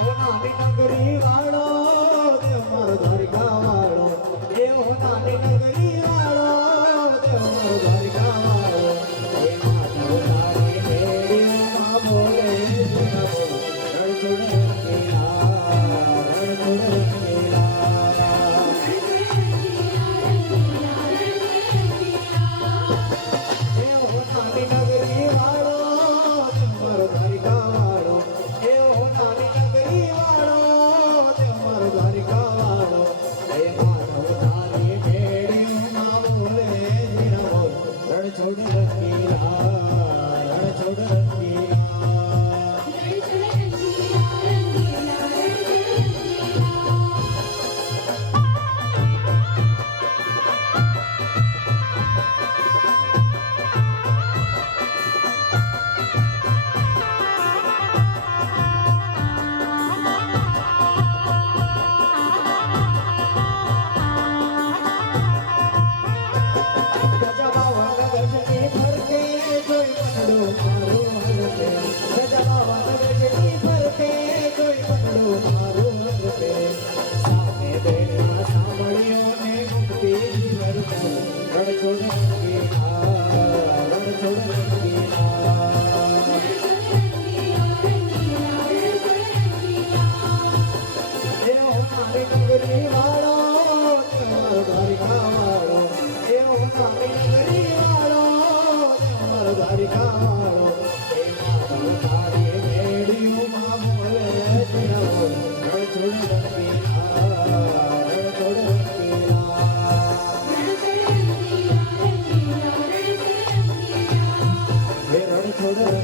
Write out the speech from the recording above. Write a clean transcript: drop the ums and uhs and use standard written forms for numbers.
નાની નગરી વાળો દેવ મારો દ્વારિકા વાળો એવો નાની નગરી વાળો દેવ મારો દ્વારિકા વાળો એ માધવ તારી મેળીમાં બોલે રણછોડ રંગીલા રણછોડ રંગીલા એવો નાની નગરી વાળો દેવ મારો દ્વારિકા વાળો એવો નાની નગરી વાળો દેવ મારો દ્વારિકા વાળો એ માધવ તારી મેળીમાં બોલે રણછોડ રંગીલા રણછોડ રંગીલા રણછોડ રંગીલા રણછોડ રંગીલા એવો નાની નગરી વાળો મારો દ્વારિકા વાળો એવો નાની નગરી વાળો મારો દ્વારિકા વાળો એ માધવ તારી મેળીઓમાં બોલે રણછોડ રંગીલા રણછોડ રંગીલા રણછોડ